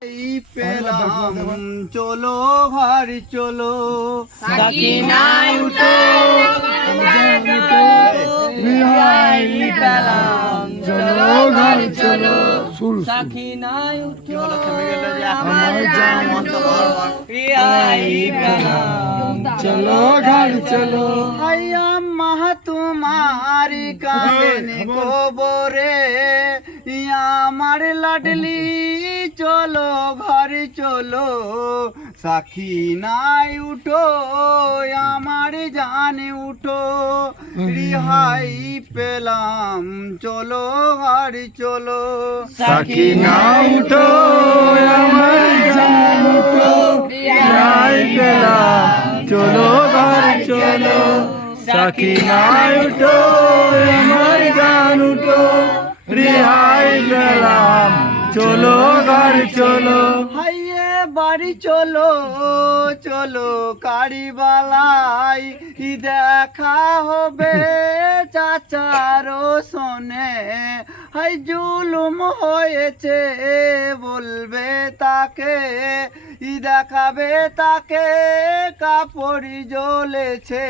পেলাম চলো ঘর চলো সাকিনায় উঠো রিহাই পেলাম চলো ঘর চলো সাকিনায় উঠো আমার জান রিহাই পেলাম চলো ঘর চলো হাইয়া মাহা তোমার কানে কবরে আমার লাডলি চলো ঘর চলো সাকিনায় উঠো আমার জানে উঠো রিহাই পেলাম চলো ঘর চলো সাকিনায় উঠো আমার জান উঠো রিহাই পেলাম চলো ঘর চলো সাকিনায় উঠো আমার জান উঠো রিহাই পেলাম চলো ঘর চলো হাইয়ে বাড়ি চলো চলো কারিবালাই দেখা হবে চাচারো শোনে হাই জুলুম হয়েছে বলবে তাকে দেখাবে তাকে কাপড় জ্বলেছে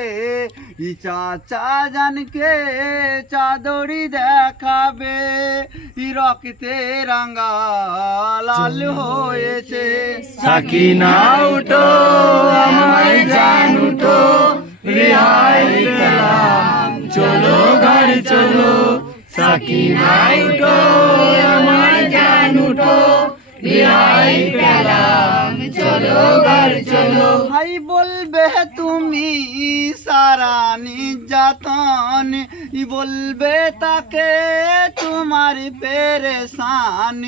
চাচা জানকে চাদরি দেখাবে রক্তে রাঙ্গা লাল হয়েছে সাকিনা উঠো আমার জান উঠো রিহাই পেলাম চলো ঘর চলো সাকিনা উঠো আমার জান উঠো রিহাই পেলাম চলো ঘর চলো ভাই বলবে তুমি সারা নির্যাতন বলবে তাকে তোমার পেরেশান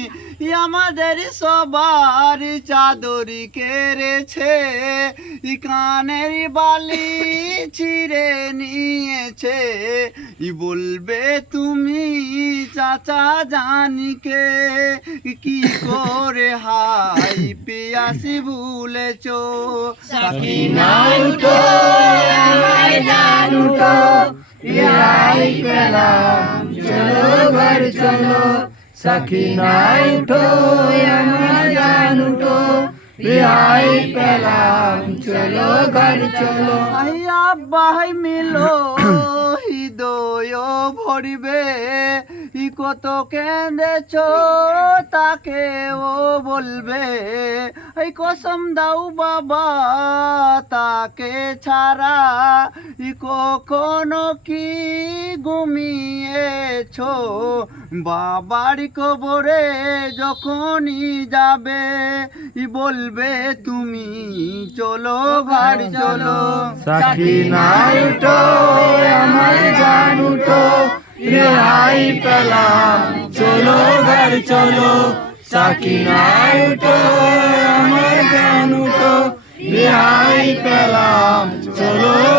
আমাদের সবার চাদরি কেড়েছে কানের বালি ছিঁড়ে নিয়েছে বলবে তুমি চাচা জানিকে কি করে হাই পিয়াসি ভুলেছো সাকিনা উঠো আমার জান উঠো রিহাই পেলাম চলো ঘর চলো সাকিনা উঠো আমার জান উঠো রিহাই পেলাম চলো ঘর চলো আইয়া বাহাই মিলো হৃদয় ভরিবে কত কেঁদেছ তাকে ও বলবে এই কসম দাও বাবা তাকে ছাড়া কখনো কি ঘুমিয়েছ বাবার কবরে যখনই যাবে বলবে তুমি চলো ঘর চলো সাকিনা উঠো আমার জান উঠো রিহাই পেলাম চলো ঘর চলো সাকিনা উঠো আমার জান উঠো রিহাই পেলাম চলো